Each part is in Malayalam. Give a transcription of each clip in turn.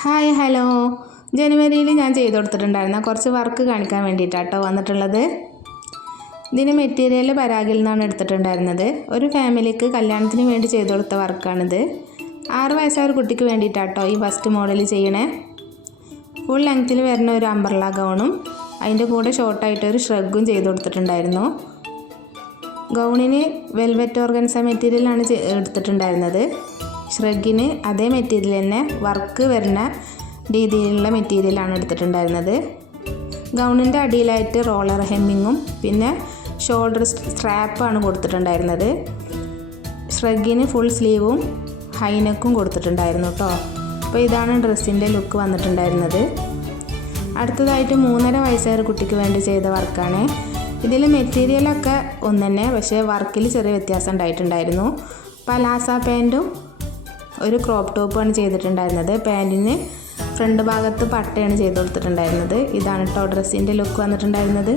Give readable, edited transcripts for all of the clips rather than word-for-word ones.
Hi hello. ജനുവരിയിൽ ഞാൻ ചെയ്ത് കൊടുത്തിട്ടുണ്ടായിരുന്ന കുറച്ച് വർക്ക് കാണിക്കാൻ വേണ്ടിയിട്ടാട്ടോ വന്നിട്ടുള്ളത്. ഇതിന് മെറ്റീരിയൽ പരാഗിൽ നിന്നാണ് എടുത്തിട്ടുണ്ടായിരുന്നത്. ഒരു ഫാമിലിക്ക് കല്യാണത്തിന് വേണ്ടി ചെയ്ത് കൊടുത്ത വർക്കാണിത്. 6 വയസ്സായ ഒരു കുട്ടിക്ക് വേണ്ടിയിട്ടാട്ടോ ഈ ഫസ്റ്റ് മോഡൽ ചെയ്യണേ. ഫുൾ ലെങ്ത്തിൽ വരുന്ന ഒരു അംബ്രല്ല ഗൗണും അതിൻ്റെ കൂടെ ഷോർട്ടായിട്ടൊരു ഷ്രഗും ചെയ്ത് കൊടുത്തിട്ടുണ്ടായിരുന്നു. ഗൗണിന് വെൽവെറ്റ് ഓർഗൻസ മെറ്റീരിയലാണ് എടുത്തിട്ടുണ്ടായിരുന്നത്. ഷ്രഗിന് അതേ മെറ്റീരിയൽ തന്നെ വർക്ക് വരുന്ന രീതിയിലുള്ള മെറ്റീരിയലാണ് എടുത്തിട്ടുണ്ടായിരുന്നത്. ഗൗണിൻ്റെ അടിയിലായിട്ട് റോളർ ഹെമ്മിങ്ങും പിന്നെ ഷോൾഡർ സ്ട്രാപ്പാണ് കൊടുത്തിട്ടുണ്ടായിരുന്നത്. ഷ്രഗിന് ഫുൾ സ്ലീവും ഹൈനെക്കും കൊടുത്തിട്ടുണ്ടായിരുന്നു കേട്ടോ. അപ്പോൾ ഇതാണ് ഡ്രസ്സിൻ്റെ ലുക്ക് വന്നിട്ടുണ്ടായിരുന്നത്. അടുത്തതായിട്ട് 3.5 വയസ്സായ കുട്ടിക്ക് വേണ്ടി ചെയ്ത വർക്കാണ്. ഇതിൽ മെറ്റീരിയലൊക്കെ ഒന്ന് തന്നെ, പക്ഷേ വർക്കിൽ ചെറിയ വ്യത്യാസം ഉണ്ടായിട്ടുണ്ടായിരുന്നു. പലാസ പാൻറ്റും ഒരു ക്രോപ്പ് ടോപ്പാണ് ചെയ്തിട്ടുണ്ടായിരുന്നത്. പാൻറ്റിന് ഫ്രണ്ട് ഭാഗത്ത് പട്ടയാണ് ചെയ്ത് കൊടുത്തിട്ടുണ്ടായിരുന്നത്. ഇതാണ് കേട്ടോ ഡ്രസ്സിൻ്റെ ലുക്ക് വന്നിട്ടുണ്ടായിരുന്നത്.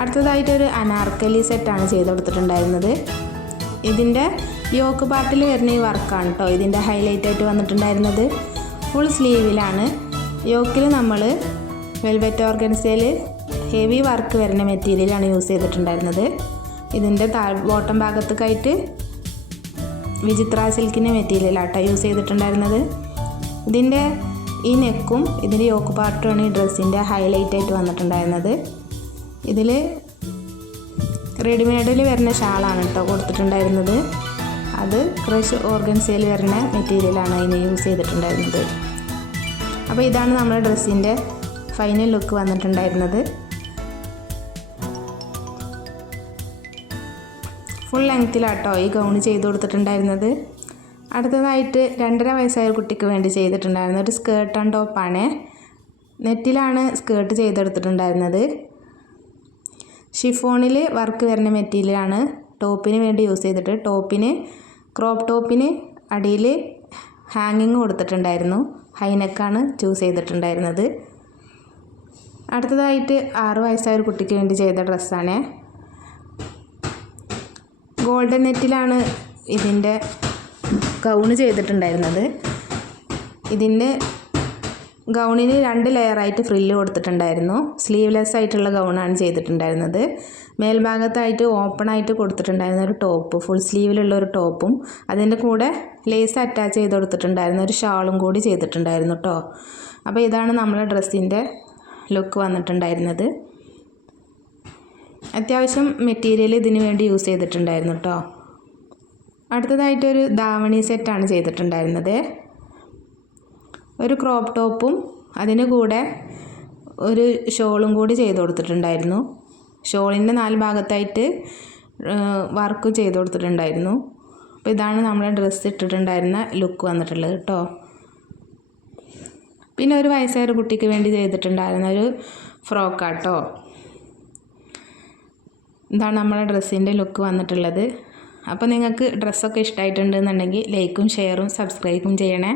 അടുത്തതായിട്ടൊരു അനാർക്കലി സെറ്റാണ് ചെയ്ത് കൊടുത്തിട്ടുണ്ടായിരുന്നത്. ഇതിൻ്റെ യോക്ക് പാർട്ടിൽ വരുന്ന ഈ വർക്കാണ് കേട്ടോ ഇതിൻ്റെ ഹൈലൈറ്റ് ആയിട്ട് വന്നിട്ടുണ്ടായിരുന്നത്. ഫുൾ സ്ലീവിലാണ്. യോക്കിൽ നമ്മൾ വെൽവെറ്റ് ഓർഗൻസയിൽ ഹെവി വർക്ക് വരുന്ന മെറ്റീരിയലാണ് യൂസ് ചെയ്തിട്ടുണ്ടായിരുന്നത്. ഇതിൻ്റെ ബോട്ടം ഭാഗത്തേക്കായിട്ട് വിചിത്ര സിൽക്കിൻ്റെ മെറ്റീരിയലാട്ടോ യൂസ് ചെയ്തിട്ടുണ്ടായിരുന്നത്. ഇതിൻ്റെ ഈ നെക്കും ഇതിൻ്റെ യോക്ക് പാർട്ടുമാണ് ഈ ഡ്രസ്സിൻ്റെ ഹൈലൈറ്റ് ആയിട്ട് വന്നിട്ടുണ്ടായിരുന്നത്. ഇതിൽ റെഡിമെയ്ഡിൽ വരുന്ന ഷാളാണ് കേട്ടോ കൊടുത്തിട്ടുണ്ടായിരുന്നത്. അത് ക്രഷ് ഓർഗൻസയിൽ വരുന്ന മെറ്റീരിയലാണ് അതിന് യൂസ് ചെയ്തിട്ടുണ്ടായിരുന്നത്. അപ്പോൾ ഇതാണ് നമ്മുടെ ഡ്രസ്സിൻ്റെ ഫൈനൽ ലുക്ക് വന്നിട്ടുണ്ടായിരുന്നത്. ഫുൾ ലെങ്ത്തിലാട്ടോ ഈ ഗൗൺ ചെയ്ത് കൊടുത്തിട്ടുണ്ടായിരുന്നത്. അടുത്തതായിട്ട് 2.5 വയസ്സായ കുട്ടിക്ക് വേണ്ടി ചെയ്തിട്ടുണ്ടായിരുന്ന ഒരു സ്കേർട്ട് ആൻഡ് ടോപ്പാണ്. നെറ്റിലാണ് സ്കേർട്ട് ചെയ്തെടുത്തിട്ടുണ്ടായിരുന്നത്. ഷിഫോണിൽ വർക്ക് വരുന്ന മെറ്റീരിയലാണ് ടോപ്പിന് വേണ്ടി യൂസ് ചെയ്തിട്ട്, ക്രോപ്പ് ടോപ്പിന് അടിയിൽ ഹാങ്ങിങ് കൊടുത്തിട്ടുണ്ടായിരുന്നു. ഹൈനെക്കാണ് ചൂസ് ചെയ്തിട്ടുണ്ടായിരുന്നത്. അടുത്തതായിട്ട് 6 വയസ്സായ ഒരു കുട്ടിക്ക് വേണ്ടി ചെയ്ത ഡ്രസ്സാണ്. ഗോൾഡൻ നെറ്റിലാണ് ഇതിൻ്റെ ഗൗണ് ചെയ്തിട്ടുണ്ടായിരുന്നത്. ഇതിൻ്റെ ഗൗണിന് 2 ലെയറായിട്ട് ഫ്രില്ല് കൊടുത്തിട്ടുണ്ടായിരുന്നു. സ്ലീവ്ലെസ് ആയിട്ടുള്ള ഗൗണാണ് ചെയ്തിട്ടുണ്ടായിരുന്നത്. മേൽഭാഗത്തായിട്ട് ഓപ്പണായിട്ട് കൊടുത്തിട്ടുണ്ടായിരുന്ന ഒരു ടോപ്പ്, ഫുൾ സ്ലീവിലുള്ള ഒരു ടോപ്പും അതിൻ്റെ കൂടെ ലേസ് അറ്റാച്ച് ചെയ്ത് കൊടുത്തിട്ടുണ്ടായിരുന്ന ഒരു ഷാളും കൂടി ചെയ്തിട്ടുണ്ടായിരുന്നു കേട്ടോ. അപ്പോൾ ഇതാണ് നമ്മുടെ ഡ്രസ്സിൻ്റെ ലുക്ക് വന്നിട്ടുണ്ടായിരുന്നത്. അത്യാവശ്യം മെറ്റീരിയൽ ഇതിന് വേണ്ടി യൂസ് ചെയ്തിട്ടുണ്ടായിരുന്നു കേട്ടോ. അടുത്തതായിട്ടൊരു ധാവണി സെറ്റാണ് ചെയ്തിട്ടുണ്ടായിരുന്നത്. ഒരു ക്രോപ്പ് ടോപ്പും അതിന് കൂടെ ഒരു ഷോളും കൂടി ചെയ്ത് കൊടുത്തിട്ടുണ്ടായിരുന്നു. ഷോളിൻ്റെ 4 ഭാഗത്തായിട്ട് വർക്ക് ചെയ്ത് കൊടുത്തിട്ടുണ്ടായിരുന്നു. അപ്പോൾ ഇതാണ് നമ്മുടെ ഡ്രസ്സ് ഇട്ടിട്ടുണ്ടായിരുന്ന ലുക്ക് വന്നിട്ടുള്ളത് കേട്ടോ. പിന്നെ 1 വയസ്സായ ഒരു കുട്ടിക്ക് വേണ്ടി ചെയ്തിട്ടുണ്ടായിരുന്ന ഒരു ഫ്രോക്കാട്ടോ. ഇതാണ് നമ്മളെ ഡ്രസ്സിൻ്റെ ലുക്ക് വന്നിട്ടുള്ളത്. അപ്പോൾ നിങ്ങൾക്ക് ഡ്രസ്സൊക്കെ ഇഷ്ടമായിട്ടുണ്ടെന്നുണ്ടെങ്കിൽ ലൈക്കും ഷെയറും സബ്സ്ക്രൈബും ചെയ്യണേ.